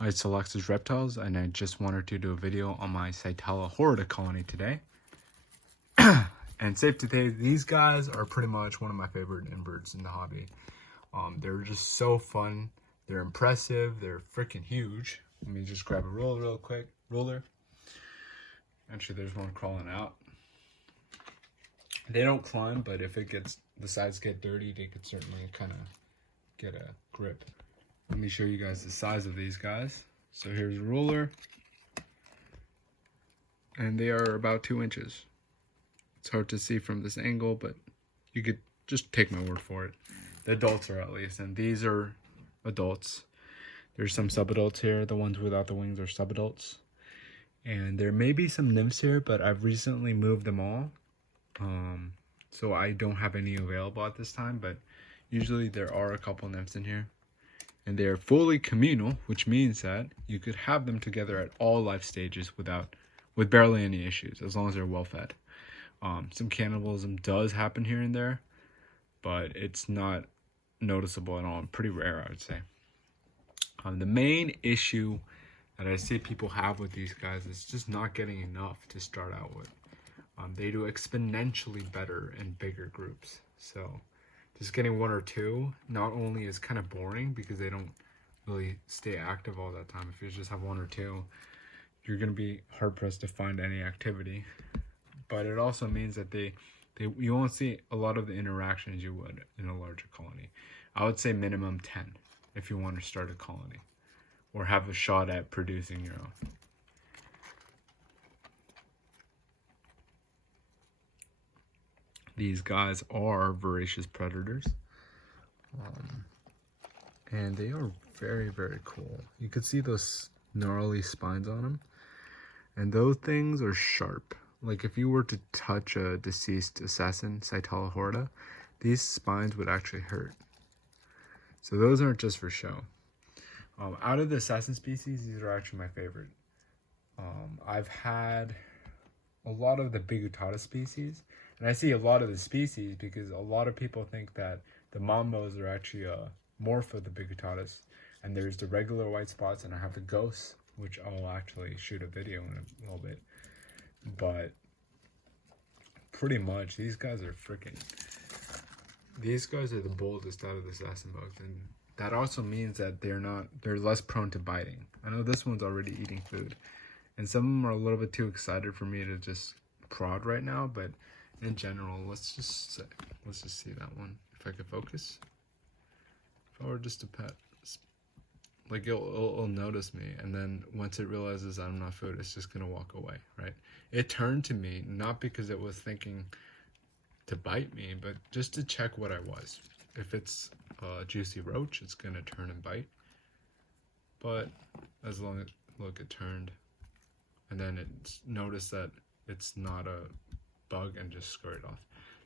It's Alexa's Reptiles, and I just wanted to do a video on my Psytalla Horrida colony today. And safe to say, these guys are pretty much one of my favorite inverts in the hobby. They're just so fun. They're impressive. They're freaking huge. Let me just grab a ruler real quick. Actually, there's one crawling out. They don't climb, but if the sides get dirty, they could certainly kind of get a grip. Let me show you guys the size of these guys. So here's a ruler, and they are about 2 inches. It's hard to see from this angle, but you could just take my word for it. The adults are at least, and these are adults. There's some subadults here. The ones without the wings are subadults. And there may be some nymphs here, but I've recently moved them all. So I don't have any available at this time, but usually there are a couple nymphs in here. And they're fully communal, which means that you could have them together at all life stages with barely any issues, as long as they're well fed. Some cannibalism does happen here and there, but it's not noticeable at all. Pretty rare, I would say. The main issue that I see people have with these guys is just not getting enough to start out with. They do exponentially better in bigger groups. So just getting 1 or 2 not only is kind of boring because they don't really stay active all that time. If you just have 1 or 2, you're going to be hard pressed to find any activity. But it also means that you won't see a lot of the interactions you would in a larger colony. I would say minimum 10 if you want to start a colony or have a shot at producing your own. These guys are voracious predators, and they are very, very cool. You can see those gnarly spines on them, and those things are sharp. Like if you were to touch a deceased assassin, Psytalla Horrida, these spines would actually hurt. So those aren't just for show. Out of the assassin species, these are actually my favorite. I've had a lot of the Bigotata species, and I see a lot of the species because a lot of people think that the Mambos are actually a morph of the Bigotatas, and there's the regular white spots, and I have the ghosts, which I'll actually shoot a video in a little bit. But pretty much these guys are the boldest out of the assassin bugs, and that also means that they're less prone to biting. I know this one's already eating food, and some of them are a little bit too excited for me to just prod right now, but in general, let's just see that one. If I could focus. If I were just a pet, like it'll notice me, and then once it realizes I'm not food, it's just gonna walk away, right? It turned to me not because it was thinking to bite me, but just to check what I was. If it's a juicy roach, it's gonna turn and bite. But as long as it turned, and then it noticed that it's not a bug and just scurried off.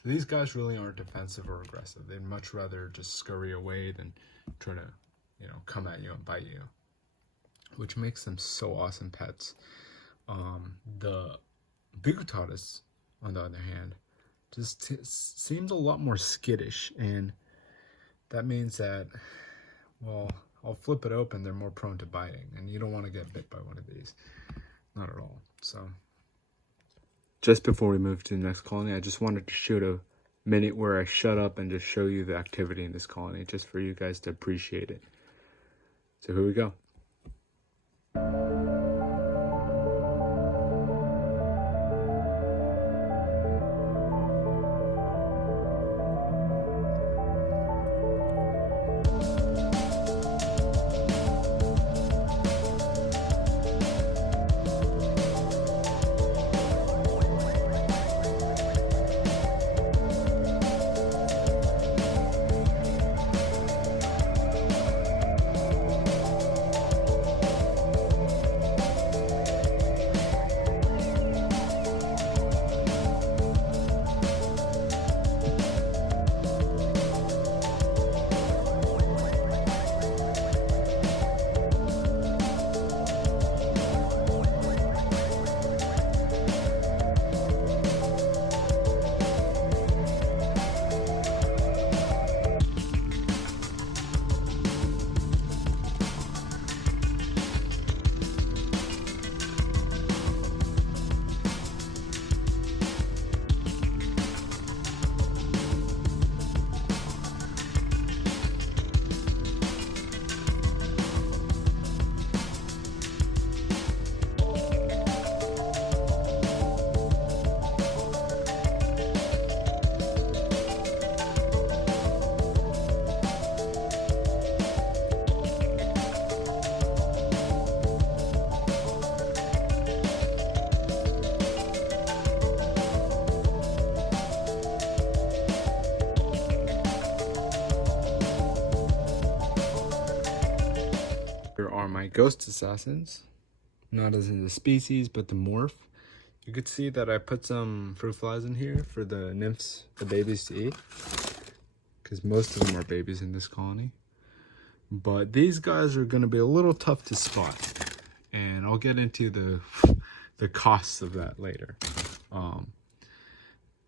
So these guys really aren't defensive or aggressive. They'd much rather just scurry away than try to, come at you and bite you, which makes them so awesome pets. The Bigotatas, on the other hand, just seems a lot more skittish, and that means that, well, I'll flip it open, they're more prone to biting, and you don't want to get bit by one of these. Not at all. So just before we move to the next colony, I just wanted to shoot a minute where I shut up and just show you the activity in this colony, just for you guys to appreciate it. So here we go. my ghost assassins. Not as in the species, but the morph. You could see that I put some fruit flies in here for the nymphs, the babies to eat. Because most of them are babies in this colony. But these guys are going to be a little tough to spot. And I'll get into the costs of that later.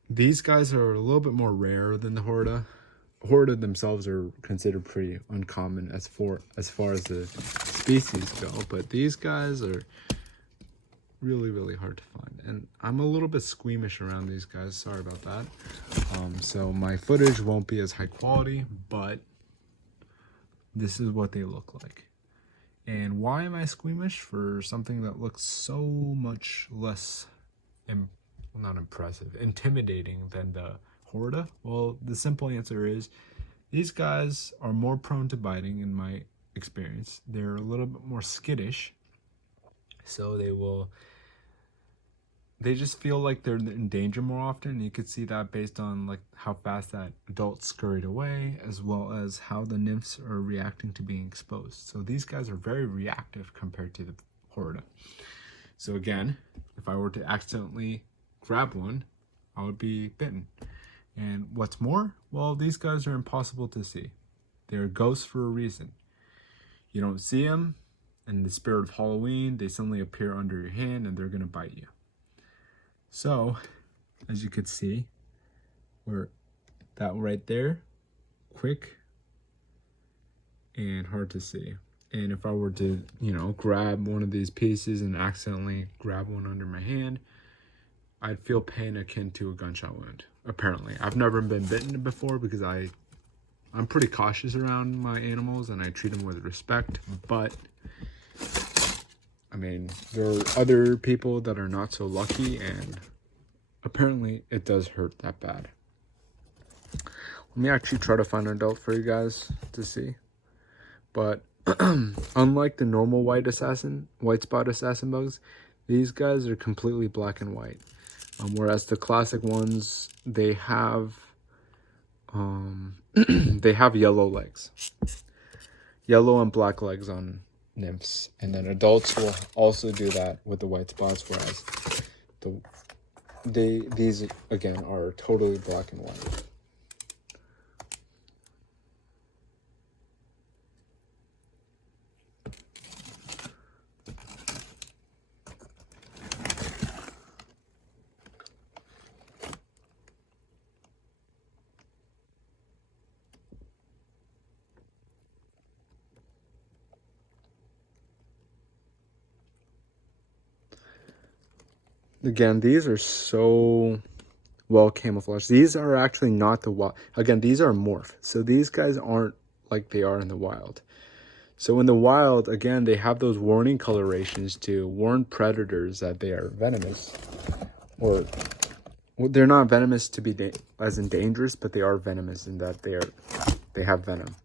These guys are a little bit more rare than the Horrida. Horrida themselves are considered pretty uncommon as far as the species go, but these guys are really, really hard to find. And I'm a little bit squeamish around these guys. Sorry about that. So my footage won't be as high quality, but this is what they look like. And why am I squeamish for something that looks so much less, not impressive, intimidating than the Horrida? Well, the simple answer is these guys are more prone to biting in my experience. They're a little bit more skittish, so they just feel like they're in danger more often. You could see that based on like how fast that adult scurried away, as well as how the nymphs are reacting to being exposed. So these guys are very reactive compared to the Horrida. So again, if I were to accidentally grab one, I would be bitten. And what's more, well, these guys are impossible to see. They're ghosts for a reason. You don't see them, and in the spirit of Halloween, they suddenly appear under your hand and they're going to bite you. So, as you could see, that right there, quick and hard to see. And if I were to, grab one of these pieces and accidentally grab one under my hand, I'd feel pain akin to a gunshot wound. Apparently, I've never been bitten before because I'm pretty cautious around my animals and I treat them with respect. But I mean, there are other people that are not so lucky, and apparently it does hurt that bad. Let me actually try to find an adult for you guys to see. But unlike the normal white spot assassin bugs, these guys are completely black and white. Whereas the classic ones, they have they have yellow legs, yellow and black legs on nymphs, and then adults will also do that with the white spots. Whereas these again are totally black and white. Again, these are so well camouflaged. These are actually not the wild. Again, these are morph. So these guys aren't like they are in the wild. So in the wild, again, they have those warning colorations to warn predators that they are venomous. Or they're not venomous to be as in dangerous, but they are venomous in that they have venom.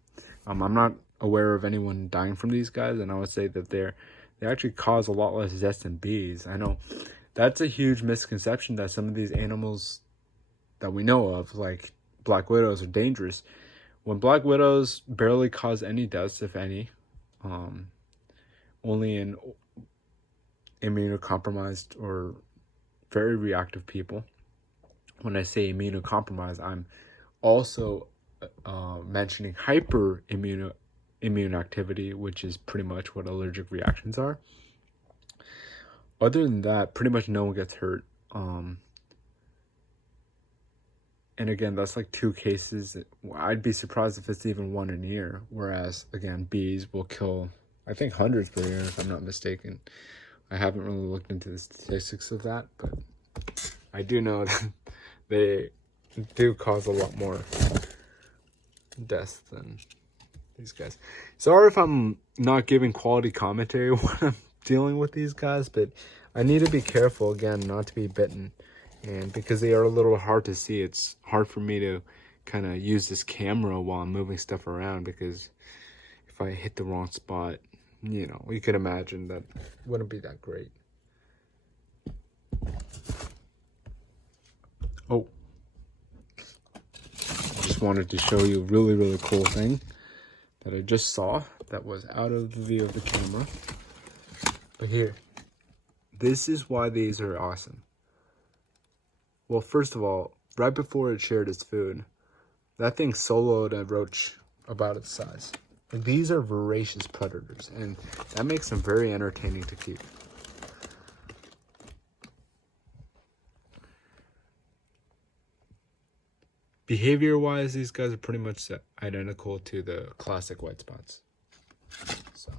I'm not aware of anyone dying from these guys, and I would say that they actually cause a lot less deaths than bees. I know that's a huge misconception that some of these animals that we know of, like black widows, are dangerous. When black widows barely cause any deaths, if any, only in immunocompromised or very reactive people. When I say immunocompromised, I'm also mentioning immune activity, which is pretty much what allergic reactions are. Other than that, pretty much no one gets hurt. And again, that's like 2 cases. I'd be surprised if it's even 1 a year. Whereas, again, bees will kill, I think, hundreds per year, if I'm not mistaken. I haven't really looked into the statistics of that, but I do know that they do cause a lot more deaths than these guys. Sorry if I'm not giving quality commentary when I'm dealing with these guys, but I need to be careful, again, not to be bitten. And because they are a little hard to see, it's hard for me to kind of use this camera while I'm moving stuff around, because if I hit the wrong spot, you could imagine that wouldn't be that great. Oh, just wanted to show you a really, really cool thing that I just saw that was out of the view of the camera. But here, this is why these are awesome. Well, first of all, right before it shared its food, that thing soloed a roach about its size. Like, these are voracious predators, and that makes them very entertaining to keep. Behavior-wise, these guys are pretty much identical to the classic white spots. So.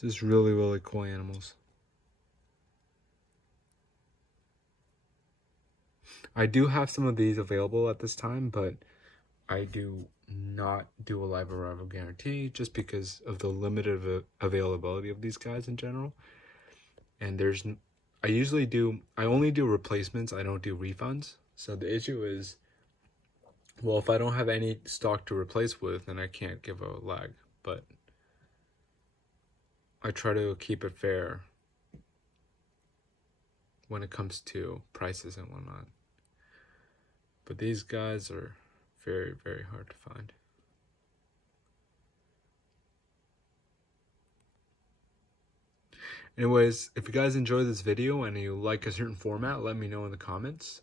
Just really, really cool animals. I do have some of these available at this time, but I do not do a live arrival guarantee just because of the limited availability of these guys in general. And I only do replacements, I don't do refunds. So the issue is, well, if I don't have any stock to replace with, then I can't give a lag. But I try to keep it fair when it comes to prices and whatnot. But these guys are very, very hard to find. Anyways, if you guys enjoyed this video and you like a certain format, let me know in the comments.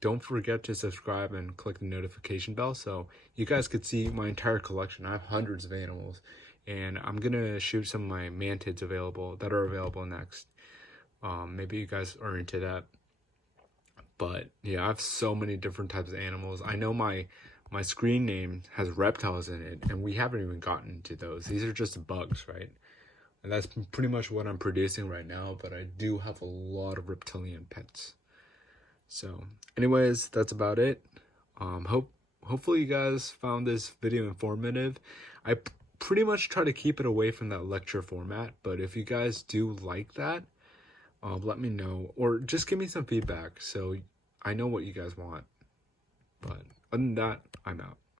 Don't forget to subscribe and click the notification bell so you guys could see my entire collection. I have hundreds of animals, and I'm gonna shoot some of my mantids that are available next. Maybe you guys are into that. But yeah, I have so many different types of animals. I know my screen name has reptiles in it, and we haven't even gotten to those. These are just bugs, right? And that's pretty much what I'm producing right now, but I do have a lot of reptilian pets. So anyways, that's about it. Hopefully you guys found this video informative. I pretty much try to keep it away from that lecture format, but if you guys do like that, let me know, or just give me some feedback so I know what you guys want. But other than that, I'm out.